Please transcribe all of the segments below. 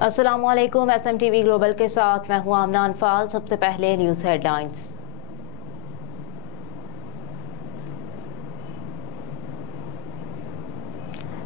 अस्सलामुअलैकुम। SMTV global के साथ मैं हूं आमना अनफाल। सबसे पहले न्यूज़ हेडलाइंस।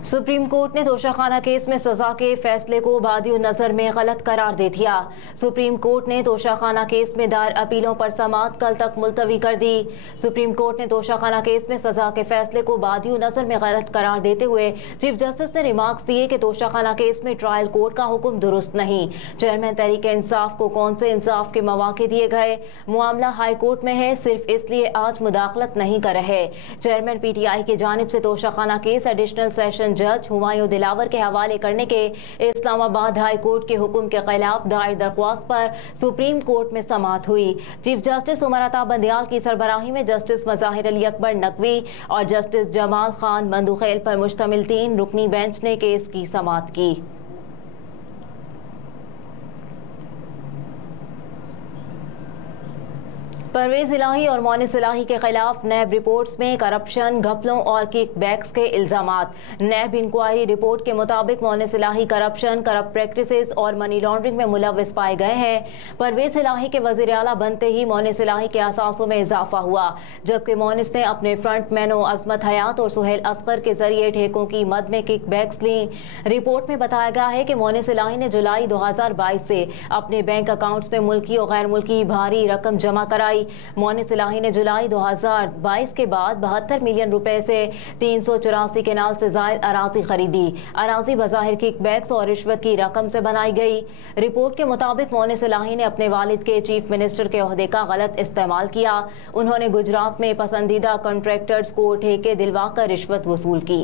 सुप्रीम कोर्ट ने तोशाखाना केस में सजा के फैसले को बादियो नजर में गलत करार दे दिया। सुप्रीम कोर्ट ने तोशाखाना केस में दायर अपीलों पर समाअत कल तक मुलतवी कर दी। सुप्रीम कोर्ट ने तोशाखाना केस में सजा के फैसले को बादियो नजर में गलत करार देते हुए चीफ जस्टिस ने रिमार्क्स दिए कि तोशाखाना केस में ट्रायल कोर्ट का हुक्म दुरुस्त नहीं। चेयरमैन तहरीक इंसाफ को कौन से इंसाफ के मौके दिए गए? मामला हाई कोर्ट में है, सिर्फ इसलिए आज मुदाखलत नहीं कर रहे। चेयरमैन PTI की जानिब से तोशाखाना केस एडिशनल सेशन जज हुमायूं दिलावर के हवाले करने के इस्लामाबाद हाई कोर्ट के हुक्म के खिलाफ दायर दरख्वास्त पर सुप्रीम कोर्ट में समाअत हुई। चीफ जस्टिस उमर अता बंदियाल की सरबराही में जस्टिस मज़ाहिर अली अकबर नकवी और जस्टिस जमाल खान बंदुखेल पर मुश्तमिल 3 रुकनी बेंच ने केस की समाअत की। परवेज इलाही और मोनिस इलाही के खिलाफ नैब रिपोर्ट्स में करप्शन, घपलों और किकबैक्स के इल्जामात। नैब इंक्वायरी रिपोर्ट के मुताबिक मोनिस इलाही करप्शन, करप्ट प्रैक्टिसेस और मनी लॉन्ड्रिंग में मुलव्विस पाए गए हैं। परवेज इलाही के वजीर आला बनते ही मोनिस इलाही के असासों में इजाफा हुआ, जबकि मोनिस ने अपने फ्रंटमैनों अजमत हयात और सुहेल असगर के जरिए ठेकों की मद में किकबैक्स ली। रिपोर्ट में बताया गया है कि मोनिस इलाही ने जुलाई 2022 से अपने बैंक अकाउंट्स में मुल्की और गैर मुल्की भारी रकम जमा कराई। मोनिस इलाही ने जुलाई 2022 के बाद 72 मिलियन रुपए से 384 केनाल से जायद अराजी खरीदी। अराजी बज़ाहिर किकबैक्स और रिश्वत की रकम से बनाई गई। रिपोर्ट के मुताबिक मोनिस इलाही ने अपने वालिद के चीफ मिनिस्टर के ओहदे का गलत इस्तेमाल किया। उन्होंने गुजरात में पसंदीदा कॉन्ट्रैक्टर्स को ठेके दिलवाकर रिश्वत वसूल की।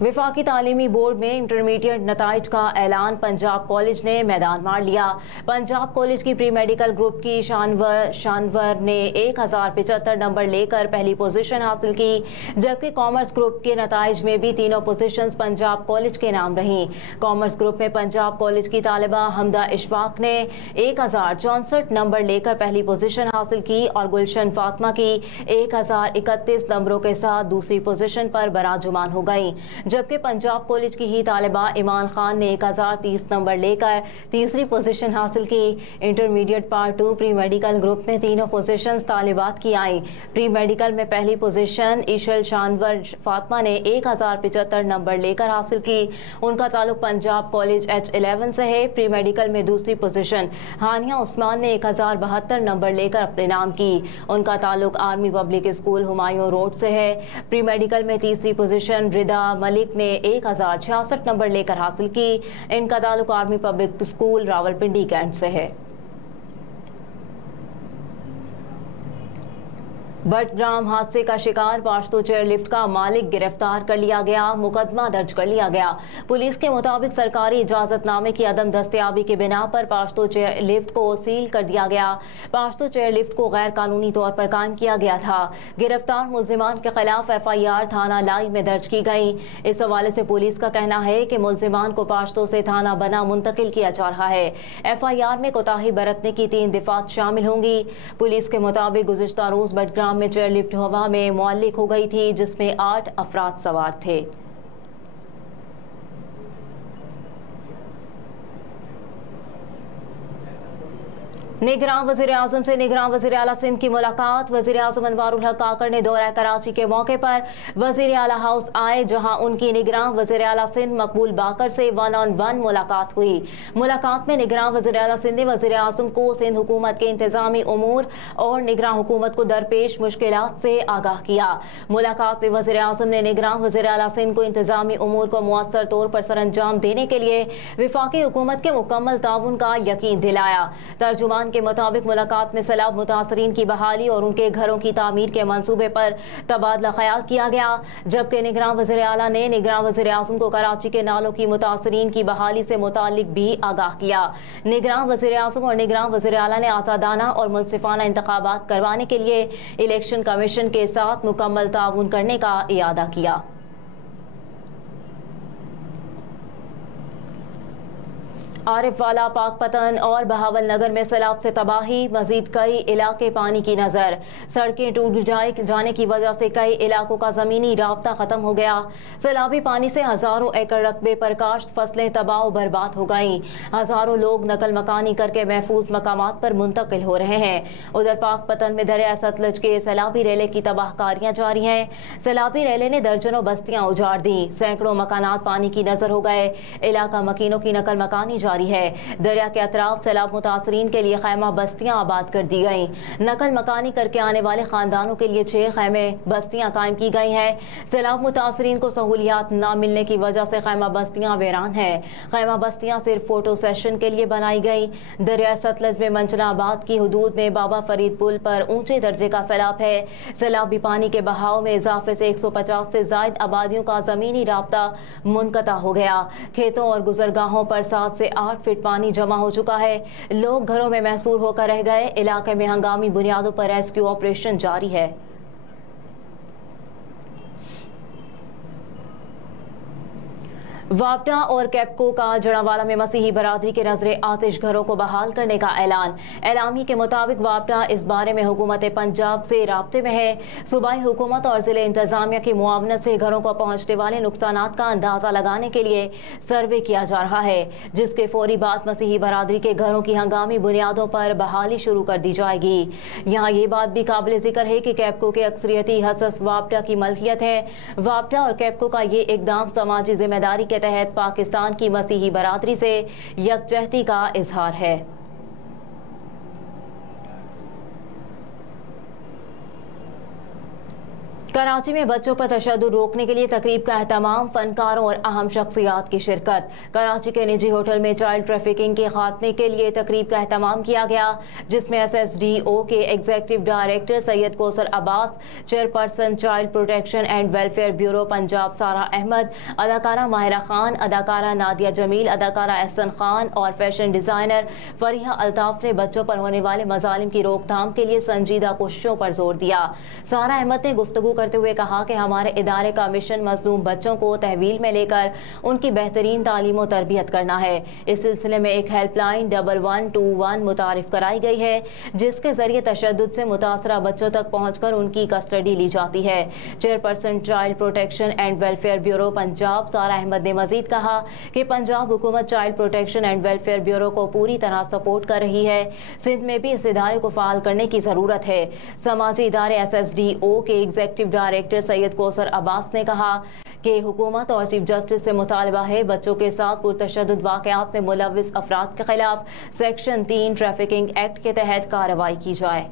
विफाकी तालीमी बोर्ड में इंटरमीडिएट नताइज का ऐलान। पंजाब कॉलेज ने मैदान मार लिया। पंजाब कॉलेज की प्री मेडिकल ग्रुप की शानवर ने 1075 नंबर लेकर पहली पोजीशन हासिल की, जबकि कॉमर्स ग्रुप के नताइज में भी तीनों पोजीशंस पंजाब कॉलेज के नाम रहीं। कॉमर्स ग्रुप में पंजाब कॉलेज की तालिबा हमदा इशफाक ने 1064 नंबर लेकर पहली पोजीशन हासिल की और गुलशन फातिमा की 1031 नंबरों के साथ दूसरी पोजीशन पर बराजुमान हो गई, जबकि पंजाब कॉलेज की ही तालिबा ईमान खान ने 1030 नंबर लेकर तीसरी पोजीशन हासिल की। Intermediate part 2 pre medical group में तीनों पोजीशंस तालिबात की आई। प्री मेडिकल में पहली पोजीशन ईशल शानवर फातिमा ने 1075 नंबर लेकर हासिल की। उनका ताल्लुक पंजाब कॉलेज H11 से है। प्री मेडिकल में दूसरी पोजीशन हानिया उस्मान ने 1072 नंबर लेकर अपने नाम की। उनका ताल्लुक Army Public school Humayun road से है। प्री मेडिकल में तीसरी पोजीशन रिदा मलिक ने 1066 नंबर लेकर हासिल की। इनका ताल्लुक Army Public School Rawalpindi cantt से है। बटग्राम हादसे का शिकार पाश्तो चेयरलिफ्ट का मालिक गिरफ्तार कर लिया गया, मुकदमा दर्ज कर लिया गया। पुलिस के मुताबिक सरकारी इजाजतनामे की अदम दस्तयाबी के बिना पर पाश्तो चेयरलिफ्ट को सील कर दिया गया। पाश्तो चेयरलिफ्ट को गैर कानूनी तौर पर कायम किया गया था। गिरफ्तार मुल्जिमान के खिलाफ FIR थाना लाई में दर्ज की गई। इस हवाले से पुलिस का कहना है कि मुल्जिमान को पाश्तो से थाना बना मुंतकिल किया जा रहा है। FIR में कोताही बरतने की 3 दफात शामिल होंगी। पुलिस के मुताबिक गुज़िश्ता रोज बटग्राम में चेयरलिफ्ट हवा में मुअल्लिक हो गई थी, जिसमें 8 अफराद सवार थे। निगरान वज़ीर आज़म से निगरान वज़ीर आला सिंध की मुलाकात। वज़ीर आज़म अनवारुल हक काकड़ ने दौरा कराची के मौके पर वज़ीर आला हाउस आए, जहां उनकी निगरान वज़ीर आला सिंध मकबूल बाकर से 1-on-1 मुलाकात हुई। मुलाकात में निगरान वज़ीर आला सिंध ने वज़ीर आज़म को सिंध हुकूमत के इंतजामी उमूर और निगरान हुकूमत को दरपेश मुश्किलात से आगाह किया। मुलाकात में वज़ीर आज़म ने निगरान वज़ीर आला सिंध को इंतजामी उमूर को मुअस्सर तौर पर सरअंजाम देने के लिए विफाकी हुकूमत के मुकम्मल ताउन का यकीन दिलाया। तर्जुमान के मुताबिक मुलाकात में सैलाब मुतासरीन की बहाली और उनके घरों की तामीर के मंसूबे पर तबादला ख्याल किया गया, जबकि निगरान वज़ीर आला ने निगरान वज़ीर आज़म को कराची के नालों की मुतासरीन की बहाली से मुतालिक भी आगाह किया। निगरान वज़ीर आज़म और निगरान वज़ीर आला ने आज़ादाना और मुनसिफाना इंतखाबात करवाने के लिए इलेक्शन कमीशन के साथ मुकम्मल ताउन करने का इरादा किया। आरिफवाला, पाकपतन और बहावल नगर में सैलाब से तबाही, मजीद कई इलाके पानी की नजर। सड़कें टूट जाने की वजह से कई इलाकों का जमीनी राब्ता खत्म हो गया। सैलाबी पानी से हजारों एकड़ रकबे पर काश्त फसलें तबाह बर्बाद हो गईं। हजारों लोग नकल मकानी करके महफूज मकामात पर मुंतकिल हो रहे हैं। उधर पाकपतन में दरिया सतलज के सैलाबी रेले की तबाहकारियां जारी हैं। सैलाबी रेले ने दर्जनों बस्तियां उजाड़ दी, सैकड़ों मकानात पानी की नजर हो गए। इलाका मकीनों की नकल मकानी जारी है। दरिया के अतराफ सैलाब मुतासरीन के लिए खैमा बस्तियां आबाद कर दी गई। नकल मकानी करके आने वाले खानदानों के लिए 6 खैमे बस्तियां कायम की गई हैं। सैलाब मुतासरीन को सहूलियात न मिलने की वजह से खैमा बस्तियां वीरान है। खैमा बस्तियां सिर्फ फोटो सेशन के लिए बनाई गई। दरिया सतलज में मंचनाबाद की हदूद में बाबा फरीद पुल पर ऊंचे दर्जे का सैलाब है। सैलाबी पानी के बहाव में इजाफे से 150 से ज्यादा आबादियों का जमीनी राब्ता मुनक़ता हो गया। खेतों और गुजरगाहों पर 7 से 8 फीट पानी जमा हो चुका है। लोग घरों में महसूर होकर रह गए। इलाके में हंगामी बुनियादों पर रेस्क्यू ऑपरेशन जारी है। वापडा और कैप्को का जड़ावाला में मसीही बरादरी के नजरे आतिश घरों को बहाल करने का ऐलान। एलामी के मुताबिक वापडा इस बारे में हुकूमत पंजाब से राब्ते में है। सूबाई हुकूमत और जिले इंतजामिया की मुआवनत से घरों को पहुंचने वाले नुकसानात का अंदाजा लगाने के लिए सर्वे किया जा रहा है, जिसके फौरी बाद मसीही बरादरी के घरों की हंगामी बुनियादों पर बहाली शुरू कर दी जाएगी। यहाँ ये बात भी काबिल जिक्र है कि कैप्को के अक्सरियती हसस वापडा की मलकियत है। वापडा और कैप्को का ये इकदाम समाजी जिम्मेदारी के तहत पाकिस्तान की मसीही बरादरी से यकजहती का इजहार है। कराची में बच्चों पर तशद्दुद रोकने के लिए तकरीब का एहतमाम, फनकारों और अहम शख्सियात की शिरकत। कराची के निजी होटल में चाइल्ड ट्रैफिकिंग के खात्मे के लिए तकरीब का एहतमाम किया गया, जिसमें SSDO के executive director Syed Kausar Abbas, chairperson child protection and welfare bureau Punjab सारा अहमद, अदाकारा माहिरा खान, अदाकारा नादिया जमील, अदाकारा एहसन खान और फैशन डिजाइनर फरीहा अल्ताफ ने बच्चों पर होने वाले मजालिम की रोकथाम के लिए संजीदा कोशिशों पर जोर दिया। सारा अहमद ने गुफ्तगू करते हुए कहा कि हमारे इदारे का मिशन मजलूम बच्चों को तहवील में लेकर उनकी बेहतरीन तालीम और तरबियत करना है। इस सिलसिले में एक हेल्पलाइन 1121 मुतारिफ कराई गई है, जिसके जरिए तशद्दुद से मुतासरा बच्चों तक पहुंचकर उनकी कस्टडी ली जाती है। Chairperson child protection and welfare bureau Punjab सारा अहमद ने मजीद कहा कि पंजाब हुकूमत child protection and welfare bureau को पूरी तरह सपोर्ट कर रही है। सिंध में भी इस इदारे को फाल करने की जरूरत है। समाजी इदारे SSDO के एग्जीक्यूटिव डायरेक्टर सैयद कौसर अब्बास ने कहा कि हुकूमत और चीफ जस्टिस से मुतालबा है बच्चों के साथ पुरतशद्दुद वाक़यात में मुलव्विस अफराद के खिलाफ सेक्शन 3 ट्रैफिकिंग एक्ट के तहत कार्रवाई की जाए।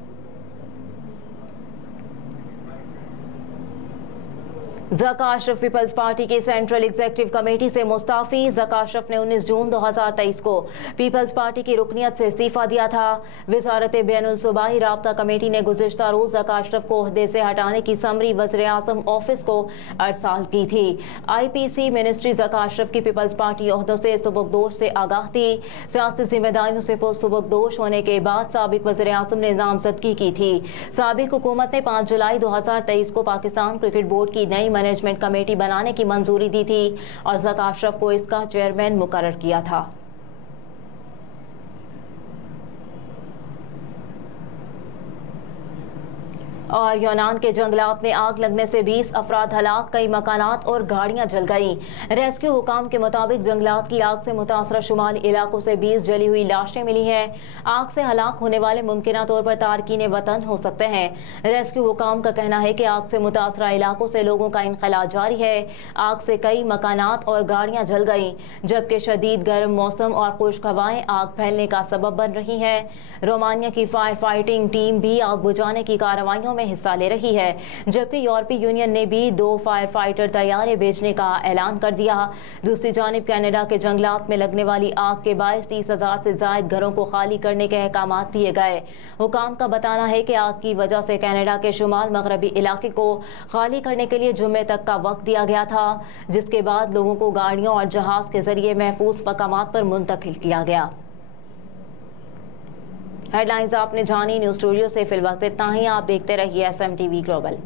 ज़का अशरफ पीपल्स पार्टी की सेंट्रल एग्जीक्यूटिव कमेटी से मुस्ताफ़ी। ज़का अशरफ ने 19 जून 2023 को पीपल्स पार्टी की रुकनियत से इस्तीफा दिया था। वज़ारत बैनुल सूबाई राब्ता कमेटी ने गुज़िश्ता रोज़ ज़का अशरफ को ओहदे से हटाने की समरी वज़ीर-ए-आज़म ऑफिस को अरसाल की थी। IPC मिनिस्ट्री ज़का अशरफ की पीपल्स पार्टी ओहदों से सुबकदोश से आगाह थी। सियासी जिम्मेदारियों से सुबकदोश होने के बाद साबिक वज़ीर-ए-आज़म ने नामजदगी की थी। साबिक हुकूमत ने 5 जुलाई 2023 को पाकिस्तान क्रिकेट बोर्ड की नई मैनेजमेंट कमेटी बनाने की मंजूरी दी थी और ज़का अशरफ को इसका चेयरमैन मुकर्रर किया था। और यूनान के जंगलात में आग लगने से 20 अफराद हलाक, कई मकानात और गाड़ियां जल गईं। रेस्क्यू हुकाम के मुताबिक जंगलात की आग से मुतासरा शुमाली इलाकों से 20 जली हुई लाशें मिली हैं। आग से हलाक होने वाले मुमकिना तौर पर तारकीन वतन हो सकते हैं। रेस्क्यू हुकाम का कहना है कि आग से मुतासरा इलाकों से लोगों का इनखला जारी है। आग से कई मकानात और गाड़ियां जल गईं, जबकि शदीद गर्म मौसम और खुश्क हवाएं आग फैलने का सबब बन रही हैं। रोमानिया की फायर फाइटिंग टीम भी आग बुझाने की कार्रवाइयों में हिस्सा ले रही है, जबकि यूरोपीय यूनियन ने भी 2 फायर फाइटर तैयारे भेजने का ऐलान कर दिया। दूसरी जानिब कनाडा के जंगलात में लगने वाली आग के बायस 30,000 से ज्यादा घरों को खाली करने के अहकाम दिए गए। हुकाम का बताना है कि आग की वजह से कनाडा के शुमाल मगरबी इलाके को खाली करने के लिए जुम्मे तक का वक्त दिया गया था, जिसके बाद लोगों को गाड़ियों और जहाज के जरिए महफूज मकामात पर मुंतकिल किया गया। हेडलाइंस आपने जानी। न्यूज़ स्टूडियो से फिलवक्त इतना ही। आप देखते रहिए SMTV ग्लोबल।